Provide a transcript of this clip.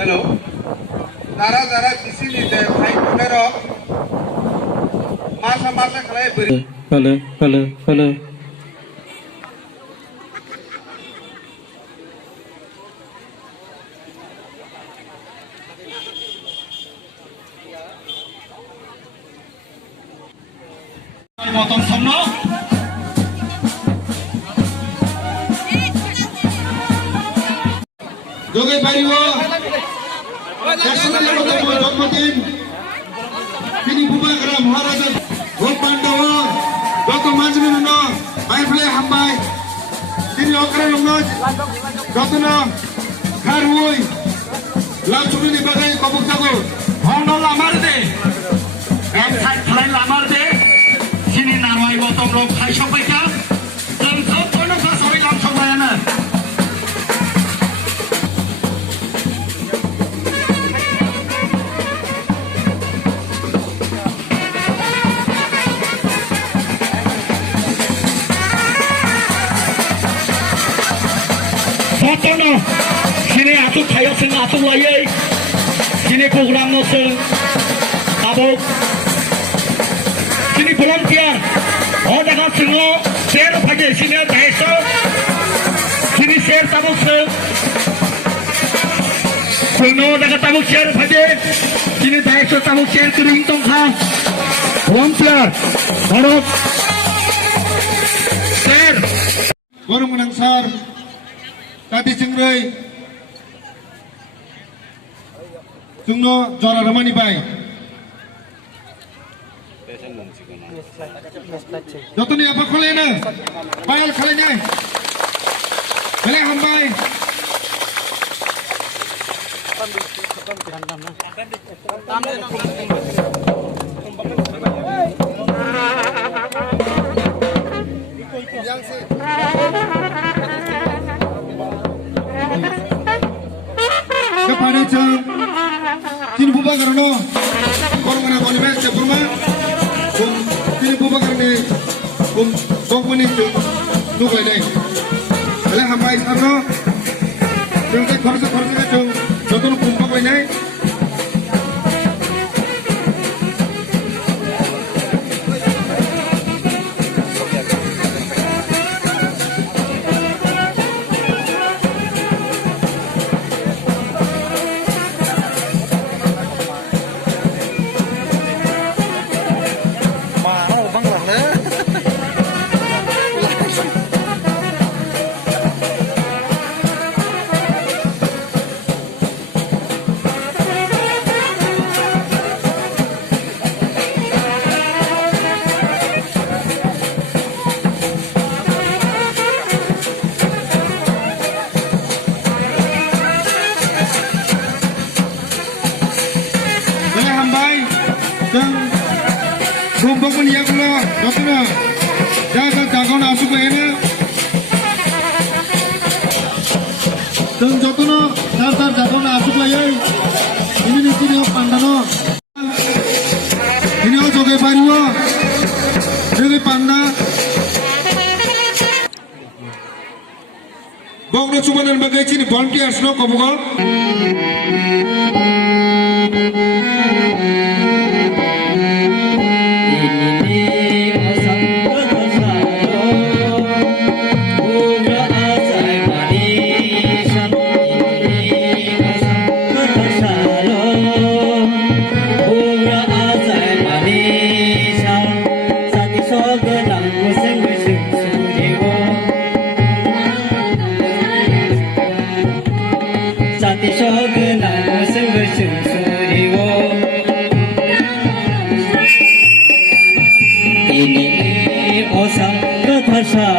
Hello. Zara di sini deh. Hai kamera. Masa kelai beri. Halo. Potong sono. Jogai Bariwo. Nasional Jogmotin. Kini Bubakara Maharaja. Gopandawa. Dr. Manjununo. Baifle Hambai. Kini Okra Lomnoj. Dr. Karwoi. Langsung ini bagai kopuk jago. Hono lamar deh. Website lain lamar deh. Sini narwai botong rok hai sampai ka. Dan kau kono ka sampai langsung bayana. Fotono sini atuk kayak sing atuk layai. Sini program no sing abok. Sini volunteer. Oh dah singo share pagi sini desa. Sini share tabuk sing. Singo dah tabuk share pagi. Sini desa tabuk share kering tongkha. Volunteer. Barok. Share. Baru menang sar. Tadi cengrai, cengno jora ramani bay. Joto ni apa kole na? Bayal kole ni. Beli hambai. Kepada ceng, sini Bubakar no, orang mana kau ni mes cepurma, sini Bubakar ni, kau pun itu, tu kau ni, kalau hambai sarno, ceng tak khorsa ka ceng, jodoh kumpa kau ni. Kumpul pun ia kula, dokter. Jaga nafsu kene. Dan jatuh dasar jaga nafsu kaya. Ini ni pandano. Ini jogai Bariwo. Jogai panda. Bogno cuma dan bagai cini volunteers no kabuga. हसा कथा